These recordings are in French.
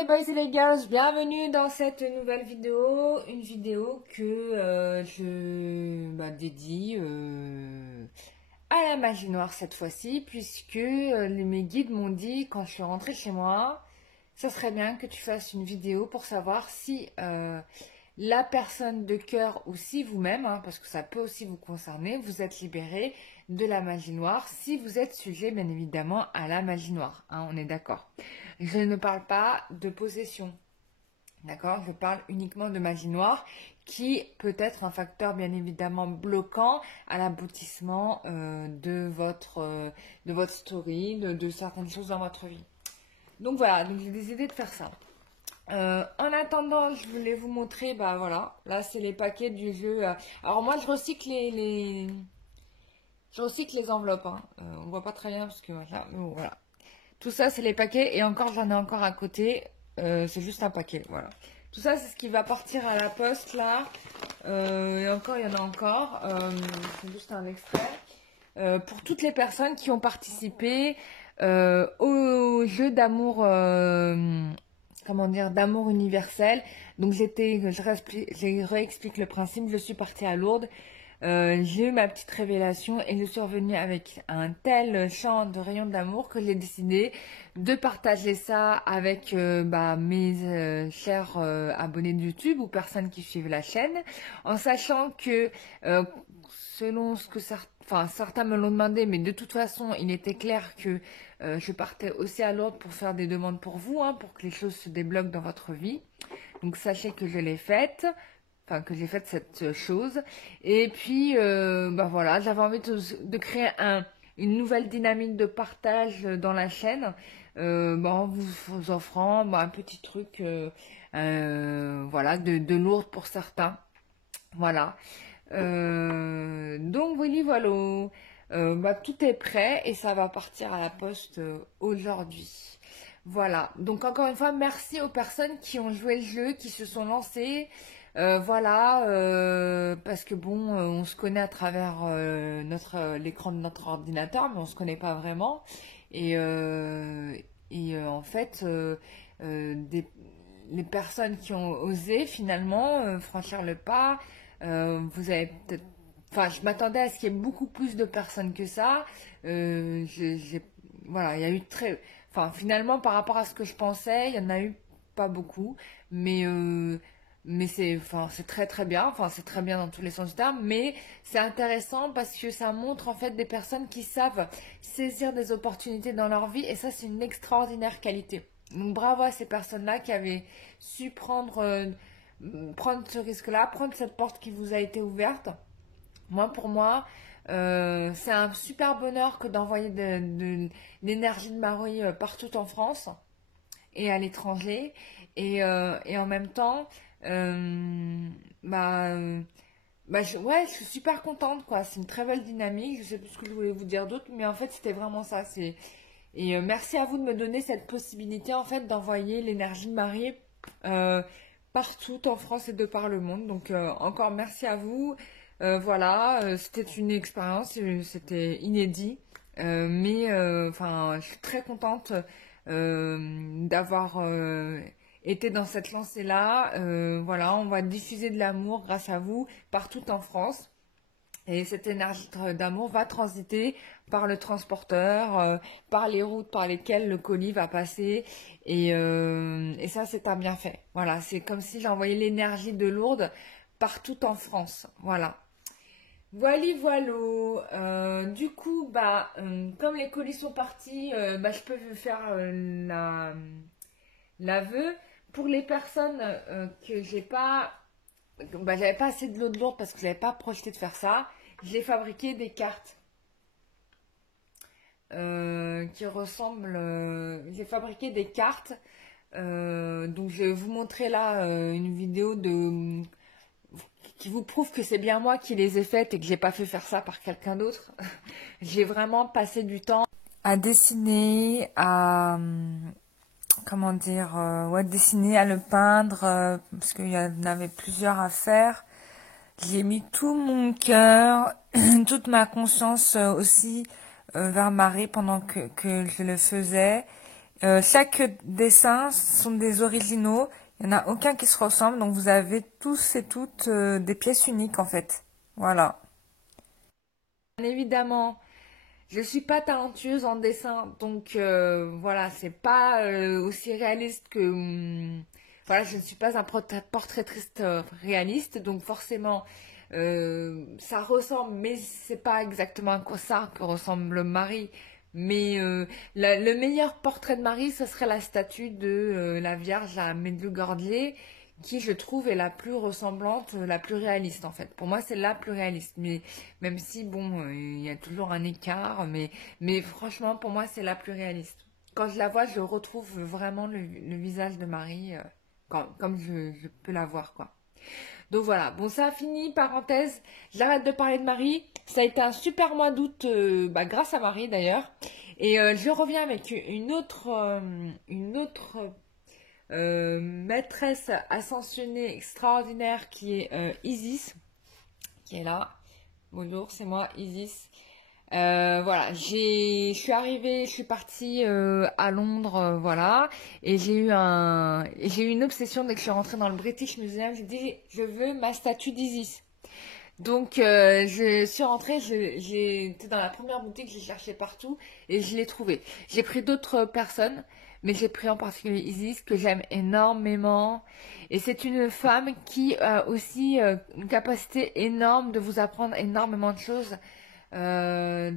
les boys et les girls, bienvenue dans cette nouvelle vidéo, une vidéo que je dédie à la magie noire cette fois-ci, puisque mes guides m'ont dit quand je suis rentrée chez moi, ça serait bien que tu fasses une vidéo pour savoir si la personne de cœur ou si vous-même, parce que ça peut aussi vous concerner, vous êtes libéré de la magie noire, si vous êtes sujet bien évidemment à la magie noire, on est d'accord. Je ne parle pas de possession, d'accord? Je parle uniquement de magie noire qui peut être un facteur bien évidemment bloquant à l'aboutissement de votre story, de certaines choses dans votre vie. Donc voilà, donc j'ai décidé de faire ça. En attendant, je voulais vous montrer, voilà, là c'est les paquets du jeu. Alors moi je recycle je recycle les enveloppes, on voit pas très bien parce que voilà, mais bon, voilà. Tout ça c'est les paquets et encore j'en ai encore à côté, c'est juste un paquet, voilà. Tout ça c'est ce qui va partir à la poste là, et encore il y en a encore, c'est juste un extrait. Pour toutes les personnes qui ont participé au jeu d'amour, comment dire, d'amour universel. Donc je réexplique le principe, je suis partie à Lourdes, j'ai eu ma petite révélation et je suis revenue avec un tel champ de rayons d'amour que j'ai décidé de partager ça avec mes chers abonnés de YouTube ou personnes qui suivent la chaîne, en sachant que selon ce que certains me l'ont demandé, mais de toute façon, il était clair que je partais aussi à Lourdes pour faire des demandes pour vous, pour que les choses se débloquent dans votre vie. Donc sachez que je l'ai faite, que j'ai fait cette chose. Et puis, voilà, j'avais envie de créer une nouvelle dynamique de partage dans la chaîne, en vous offrant un petit truc, voilà, de Lourdes pour certains. Voilà. Donc voilà, tout est prêt et ça va partir à la poste aujourd'hui. Voilà, donc encore une fois, merci aux personnes qui ont joué le jeu, qui se sont lancées. Voilà, parce que bon, on se connaît à travers l'écran de notre ordinateur, mais on se connaît pas vraiment. En fait, les personnes qui ont osé finalement franchir le pas, vous avez peut-être, je m'attendais à ce qu'il y ait beaucoup plus de personnes que ça. Voilà, il y a eu finalement, par rapport à ce que je pensais, il y en a eu pas beaucoup, mais c'est très très bien, c'est très bien dans tous les sens du terme, mais c'est intéressant parce que ça montre en fait des personnes qui savent saisir des opportunités dans leur vie et ça c'est une extraordinaire qualité. Donc bravo à ces personnes-là qui avaient su prendre ce risque-là, prendre cette porte qui vous a été ouverte. Pour moi, c'est un super bonheur que d'envoyer de l'énergie de Marie partout en France et à l'étranger. Et en même temps, je suis super contente, quoi. C'est une très belle dynamique. Je sais plus ce que je voulais vous dire d'autre, mais en fait, c'était vraiment ça. Merci à vous de me donner cette possibilité, en fait, d'envoyer l'énergie de Marie partout en France et de par le monde. Donc, encore merci à vous. Voilà, c'était une expérience, c'était inédit, je suis très contente d'avoir été dans cette lancée-là. Voilà, on va diffuser de l'amour grâce à vous partout en France. Et cette énergie d'amour va transiter par le transporteur, par les routes par lesquelles le colis va passer. Et ça, c'est un bienfait. Voilà, c'est comme si j'envoyais l'énergie de Lourdes partout en France. Voilà. Voilà. Du coup, comme les colis sont partis, je peux vous faire l'aveu. Pour les personnes que j'avais pas assez de l'eau de Lourdes parce que je n'avais pas projeté de faire ça, j'ai fabriqué des cartes qui ressemblent. J'ai fabriqué des cartes. Donc je vais vous montrer là une vidéo qui vous prouve que c'est bien moi qui les ai faites et que j'ai pas fait faire ça par quelqu'un d'autre. J'ai vraiment passé du temps à dessiner, comment dire, dessiner, à le peindre, parce qu'il y en avait plusieurs à faire. J'ai mis tout mon cœur, toute ma conscience aussi vers Marie pendant que je le faisais. Chaque dessin sont des originaux. Il n'y en a aucun qui se ressemble. Donc vous avez tous et toutes des pièces uniques en fait. Voilà. Bien évidemment, je suis pas talentueuse en dessin. Donc voilà, c'est pas aussi réaliste que... voilà, je ne suis pas un portraitiste réaliste. Donc forcément, ça ressemble, mais c'est pas exactement à ça que ressemble Marie. Mais le meilleur portrait de Marie, ce serait la statue de la Vierge à Medjugorje, qui je trouve est la plus ressemblante, la plus réaliste en fait. Pour moi, c'est la plus réaliste. Mais même si bon, il y a toujours un écart, mais franchement, pour moi, c'est la plus réaliste. Quand je la vois, je retrouve vraiment le visage de Marie, comme je peux la voir quoi. Donc voilà, bon ça a fini, parenthèse, j'arrête de parler de Marie, ça a été un super mois d'août, grâce à Marie d'ailleurs, et je reviens avec une autre maîtresse ascensionnée extraordinaire qui est Isis, qui est là. Bonjour, c'est moi Isis. Voilà, je suis arrivée, je suis partie à Londres, voilà, et j'ai eu une obsession dès que je suis rentrée dans le British Museum. J'ai dit, je veux ma statue d'Isis. Donc, je suis rentrée, j'étais dans la première boutique, j'ai cherché partout et je l'ai trouvée. J'ai pris d'autres personnes, mais j'ai pris en particulier Isis, que j'aime énormément. Et c'est une femme qui a aussi une capacité énorme de vous apprendre énormément de choses. De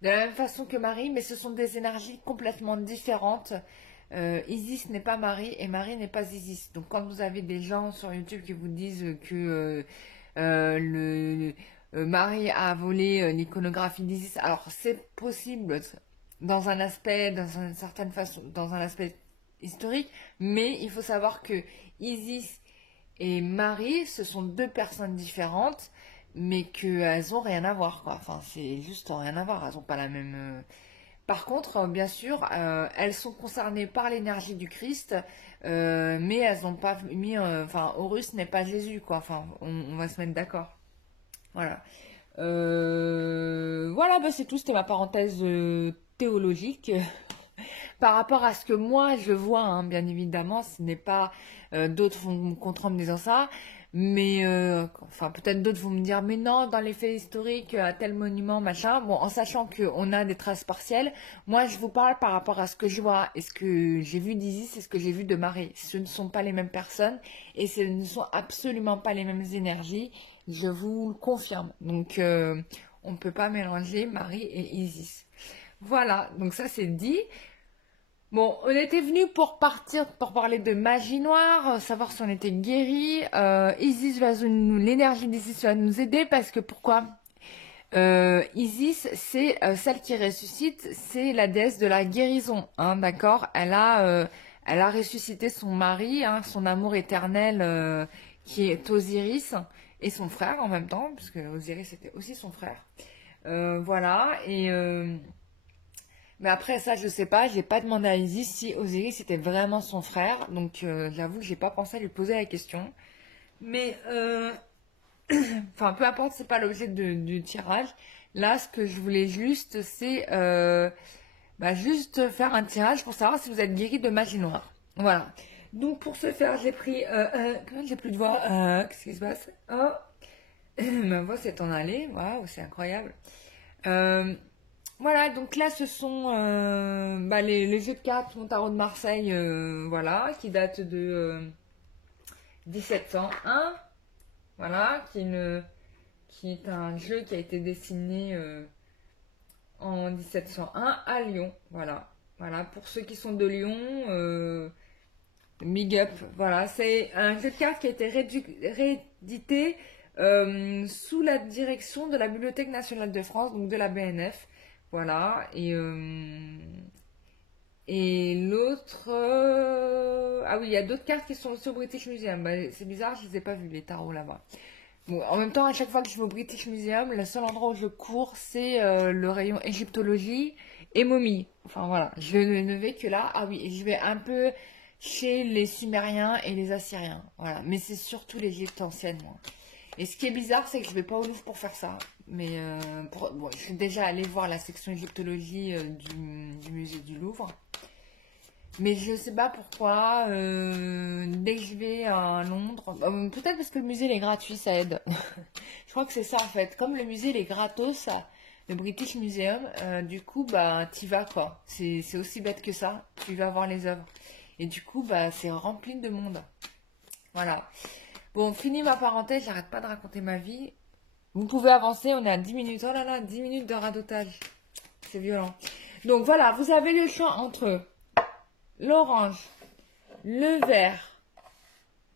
la même façon que Marie, mais ce sont des énergies complètement différentes. Isis n'est pas Marie et Marie n'est pas Isis. Donc quand vous avez des gens sur YouTube qui vous disent que Marie a volé l'iconographie d'Isis, alors c'est possible dans une certaine façon, dans un aspect historique, mais il faut savoir que Isis et Marie, ce sont deux personnes différentes, mais qu'elles ont rien à voir, quoi. Enfin, c'est juste rien à voir. Elles ont pas la même. Par contre, bien sûr, elles sont concernées par l'énergie du Christ, mais elles n'ont pas mis. Enfin, Horus n'est pas Jésus, quoi. Enfin, on va se mettre d'accord. Voilà. Voilà, bah, c'est tout. C'était ma parenthèse théologique. Par rapport à ce que moi je vois, hein, bien évidemment, ce n'est pas d'autres vont me contre en me disant ça, mais enfin peut-être d'autres vont me dire mais non, dans les faits historiques, à tel monument, machin. Bon, en sachant qu'on a des traces partielles, moi je vous parle par rapport à ce que je vois et ce que j'ai vu d'Isis et ce que j'ai vu de Marie. Ce ne sont pas les mêmes personnes et ce ne sont absolument pas les mêmes énergies, je vous le confirme. Donc on ne peut pas mélanger Marie et Isis. Voilà, donc ça c'est dit. Bon, on était venu pour partir, pour parler de magie noire, savoir si on était guéri. L'énergie d'Isis va nous aider parce que pourquoi? Isis, c'est celle qui ressuscite, c'est la déesse de la guérison, hein, d'accord? Elle a ressuscité son mari, hein, son amour éternel, qui est Osiris, et son frère en même temps, puisque Osiris était aussi son frère. Voilà, et mais après ça, je sais pas, j'ai pas demandé à Isis si Osiris était vraiment son frère, donc j'avoue que j'ai pas pensé à lui poser la question. Mais enfin, peu importe, c'est pas l'objet du tirage. Là, ce que je voulais juste, c'est juste faire un tirage pour savoir si vous êtes guéri de magie noire. Voilà. Donc pour ce faire, j'ai pris, comment j'ai plus de voix, qu'est-ce qui se passe? Oh, ma voix s'est en allée, waouh, c'est incroyable. Euh, voilà, donc là, ce sont les jeux de cartes Mon Tarot de Marseille, voilà, qui datent de 1701, voilà, qui est un jeu qui a été dessiné en 1701 à Lyon, voilà. Voilà, pour ceux qui sont de Lyon, big up, voilà, c'est un jeu de cartes qui a été réédité sous la direction de la Bibliothèque nationale de France, donc de la BNF. Voilà, et l'autre... Ah oui, il y a d'autres cartes qui sont aussi au British Museum. Bah, c'est bizarre, je ne les ai pas vus, les tarots là-bas. Bon, en même temps, à chaque fois que je vais au British Museum, le seul endroit où je cours, c'est le rayon égyptologie et momie. Enfin voilà, je ne vais que là. Ah oui, et je vais un peu chez les Sumériens et les Assyriens. Voilà, mais c'est surtout l'Égypte ancienne, moi. Et ce qui est bizarre, c'est que je vais pas au Louvre pour faire ça. Mais bon, je suis déjà allée voir la section égyptologie du musée du Louvre. Mais je sais pas pourquoi, dès que je vais à Londres, peut-être parce que le musée il est gratuit, ça aide. Je crois que c'est ça en fait. Comme le musée il est gratos, le British Museum, du coup, bah, t'y vas quoi. C'est aussi bête que ça. Tu vas voir les œuvres. Et du coup, bah, c'est rempli de monde. Voilà. Bon, fini ma parenthèse, j'arrête pas de raconter ma vie. Vous pouvez avancer, on est à 10 minutes. Oh là là, 10 minutes de radotage. C'est violent. Donc voilà, vous avez le choix entre l'orange, le vert,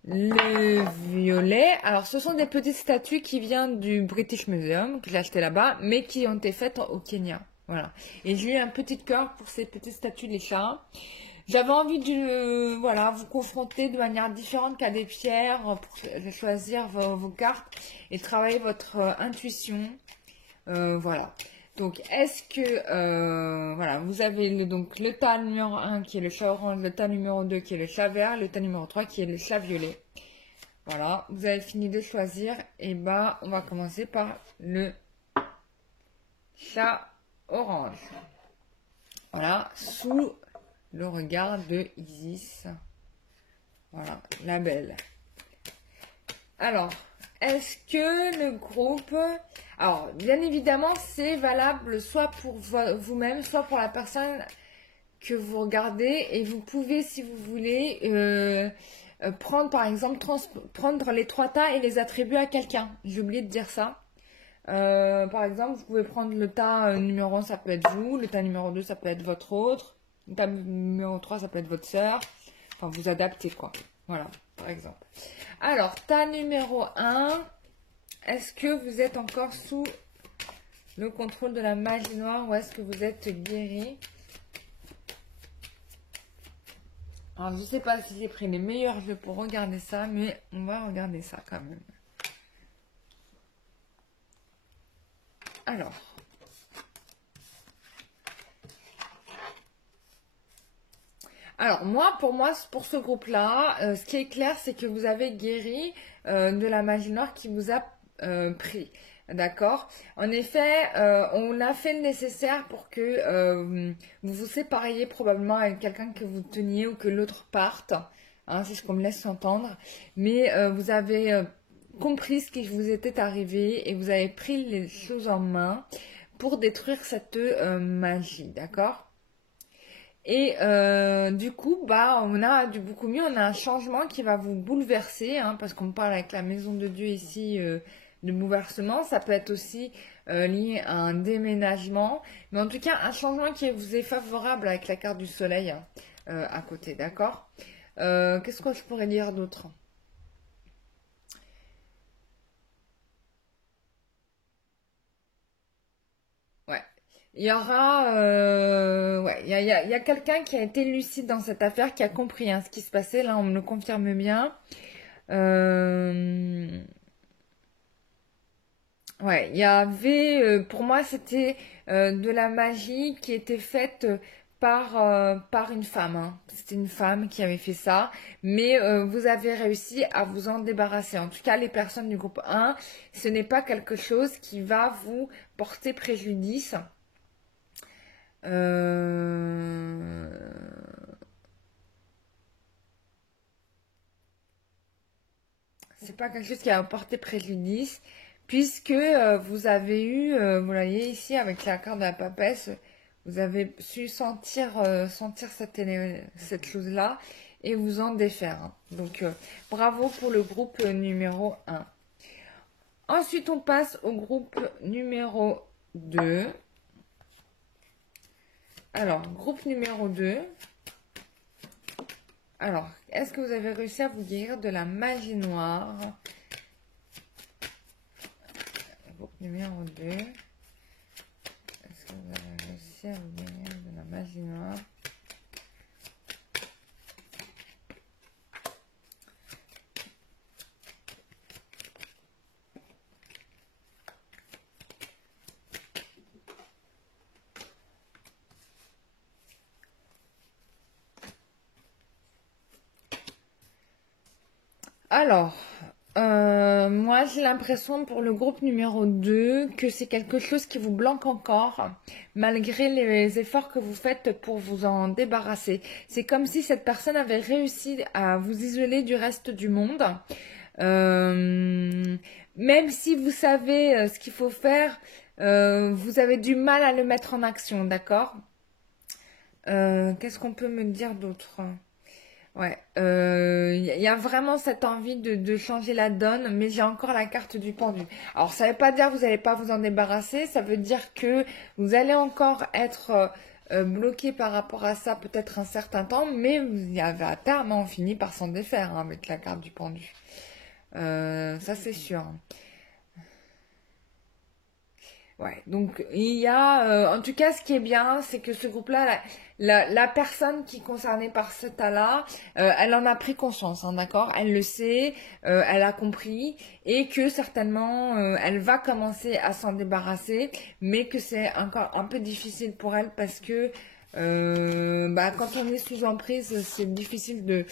le violet. Alors, ce sont des petites statues qui viennent du British Museum, que j'ai acheté là-bas, mais qui ont été faites au Kenya. Voilà. Et j'ai eu un petit cœur pour ces petites statues des chats. J'avais envie de voilà, vous confronter de manière différente qu'à des pierres pour choisir vos cartes et travailler votre intuition. Voilà. Donc, est-ce que, voilà, vous avez donc le tas numéro 1 qui est le chat orange, le tas numéro 2 qui est le chat vert, le tas numéro 3 qui est le chat violet. Voilà, vous avez fini de choisir. Et bah, on va commencer par le chat orange. Voilà, sous le regard de Isis. Voilà, la belle. Alors, est-ce que le groupe... Alors, bien évidemment, c'est valable soit pour vous-même, soit pour la personne que vous regardez. Et vous pouvez, si vous voulez, prendre, par exemple, prendre les 3 tas et les attribuer à quelqu'un. J'ai oublié de dire ça. Par exemple, vous pouvez prendre le tas numéro 1, ça peut être vous. Le tas numéro 2, ça peut être votre autre. Le tas numéro 3, ça peut être votre sœur. Enfin, vous adaptez, quoi. Voilà, par exemple. Alors, tas numéro 1, est-ce que vous êtes encore sous le contrôle de la magie noire ou est-ce que vous êtes guéri? Alors, je ne sais pas si j'ai pris les meilleurs jeux pour regarder ça, mais on va regarder ça quand même. Alors. Alors, pour ce groupe-là, ce qui est clair, c'est que vous avez guéri de la magie noire qui vous a pris. D'accord? En effet, on a fait le nécessaire pour que vous vous sépariez probablement avec quelqu'un que vous teniez ou que l'autre parte. Hein, c'est ce qu'on me laisse entendre. Mais vous avez compris ce qui vous était arrivé et vous avez pris les choses en main pour détruire cette magie. D'accord? Et du coup, bah, on a du beaucoup mieux, on a un changement qui va vous bouleverser, hein, parce qu'on parle avec la maison de Dieu ici de bouleversement. Ça peut être aussi lié à un déménagement, mais en tout cas, un changement qui vous est favorable avec la carte du soleil à côté, d'accord? Qu'est-ce que je pourrais dire d'autre? Ouais. Il y aura, ouais, il y a quelqu'un qui a été lucide dans cette affaire, qui a compris hein, ce qui se passait. Là, on me le confirme bien. Euh, ouais, il y avait, pour moi, c'était de la magie qui était faite par une femme. Hein. C'était une femme qui avait fait ça, mais vous avez réussi à vous en débarrasser. En tout cas, les personnes du groupe 1, ce n'est pas quelque chose qui va vous porter préjudice. Euh, C'est pas quelque chose qui a porté préjudice, puisque vous avez eu, vous voyez ici avec la carte de la papesse, vous avez su sentir cette chose-là et vous en défaire. Hein. Donc, bravo pour le groupe numéro 1. Ensuite, on passe au groupe numéro 2. Alors, groupe numéro 2. Alors, est-ce que vous avez réussi à vous guérir de la magie noire? Groupe numéro 2. Est-ce que vous avez réussi à vous guérir de la magie noire? Alors, Moi, j'ai l'impression pour le groupe numéro 2 que c'est quelque chose qui vous bloque encore, malgré les efforts que vous faites pour vous en débarrasser. C'est comme si cette personne avait réussi à vous isoler du reste du monde. Euh, Même si vous savez ce qu'il faut faire, vous avez du mal à le mettre en action, d'accord? Qu'est-ce qu'on peut me dire d'autre? Ouais, y a vraiment cette envie de changer la donne, mais j'ai encore la carte du pendu. Alors, ça veut pas dire que vous n'allez pas vous en débarrasser, ça veut dire que vous allez encore être bloqué par rapport à ça peut-être un certain temps, mais vous y avez à terme, hein, on finit par s'en défaire hein, avec la carte du pendu. Ça c'est sûr. Ouais, donc il y a, en tout cas, ce qui est bien, c'est que ce groupe-là, la personne qui est concernée par ce tas-là, elle en a pris conscience, hein, d'accord? Elle le sait, elle a compris, et que certainement, elle va commencer à s'en débarrasser, mais que c'est encore un peu difficile pour elle parce que, bah, quand on est sous emprise, c'est difficile de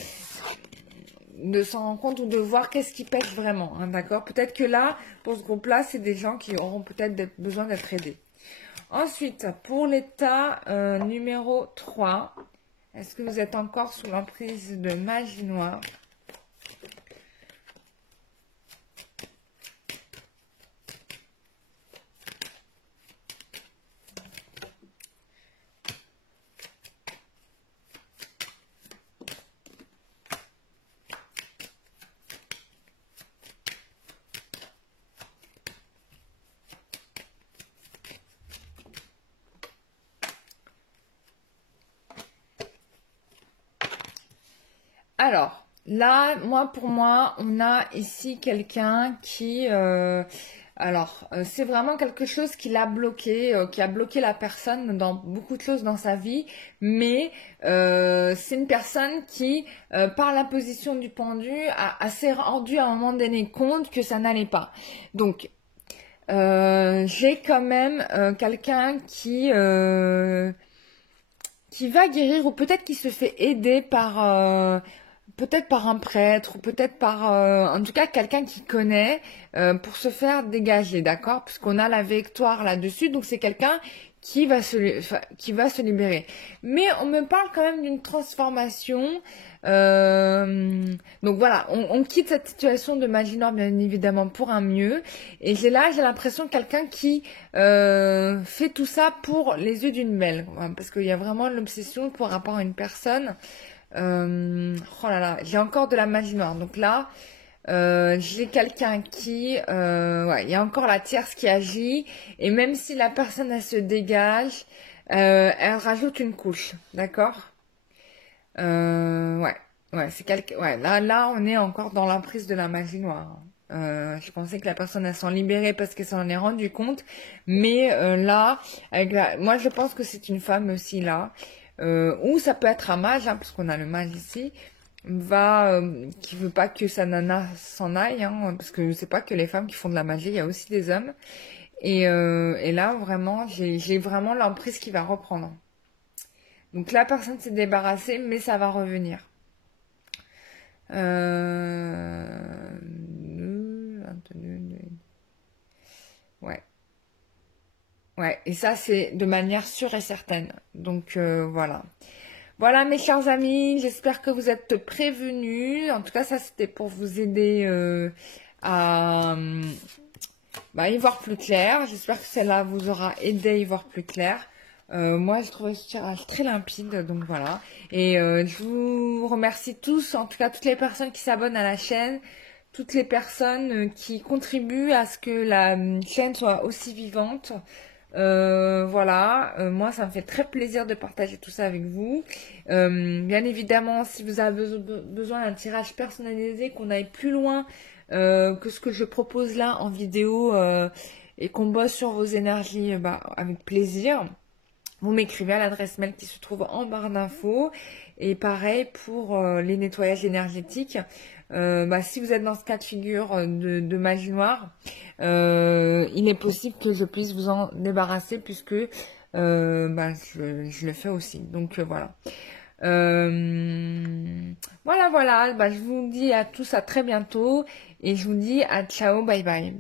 s'en rendre compte ou de voir qu'est-ce qui pêche vraiment, hein, d'accord? Peut-être que là, pour ce groupe-là, c'est des gens qui auront peut-être besoin d'être aidés. Ensuite, pour l'état numéro 3, est-ce que vous êtes encore sous l'emprise de magie noire? Alors, là, pour moi, on a ici quelqu'un qui... c'est vraiment quelque chose qui l'a bloqué, qui a bloqué la personne dans beaucoup de choses dans sa vie, mais c'est une personne qui, par la position du pendu, s'est rendu à un moment donné compte que ça n'allait pas. Donc, j'ai quand même quelqu'un qui va guérir ou peut-être qui se fait aider par peut-être par un prêtre ou peut-être par en tout cas quelqu'un qui connaît pour se faire dégager, d'accord? Puisqu'on a la victoire là-dessus, donc c'est quelqu'un qui va se libérer. Mais on me parle quand même d'une transformation. Donc voilà, on quitte cette situation de magie noire bien évidemment pour un mieux. Et j'ai l'impression de quelqu'un qui fait tout ça pour les yeux d'une belle, parce qu'il y a vraiment l'obsession par rapport à une personne. Oh là là, j'ai encore de la magie noire. Donc là, j'ai quelqu'un qui, ouais, il y a encore la tierce qui agit. Et même si la personne elle se dégage, elle rajoute une couche, d'accord? Ouais, ouais, ouais. Là, on est encore dans l'emprise de la magie noire. Je pensais que la personne elle s'en libérait parce qu'elle s'en est rendu compte, mais là, moi je pense que c'est une femme aussi là. Ou ça peut être un mage, hein, parce qu'on a le mage ici, qui veut pas que sa nana s'en aille, hein, parce que c'est pas que les femmes qui font de la magie, il y a aussi des hommes. Et là, vraiment, j'ai vraiment l'emprise qui va reprendre. Donc la personne s'est débarrassée, mais ça va revenir. Ouais. Ouais, et ça, c'est de manière sûre et certaine. Donc, voilà. Voilà, mes chers amis, j'espère que vous êtes prévenus. En tout cas, ça, c'était pour vous aider à y voir plus clair. J'espère que celle-là vous aura aidé à y voir plus clair. Moi, je trouvais ce tirage très limpide, donc voilà. Et je vous remercie tous, en tout cas toutes les personnes qui s'abonnent à la chaîne, toutes les personnes qui contribuent à ce que la chaîne soit aussi vivante. Voilà, moi ça me fait très plaisir de partager tout ça avec vous. Bien évidemment, si vous avez besoin d'un tirage personnalisé, qu'on aille plus loin que ce que je propose là en vidéo et qu'on bosse sur vos énergies, avec plaisir. Vous m'écrivez à l'adresse mail qui se trouve en barre d'infos. Et pareil pour les nettoyages énergétiques. Si vous êtes dans ce cas de figure de magie noire, il est possible que je puisse vous en débarrasser puisque je le fais aussi. Donc voilà. Voilà, voilà. Bah, je vous dis à tous à très bientôt et je vous dis à ciao, bye bye.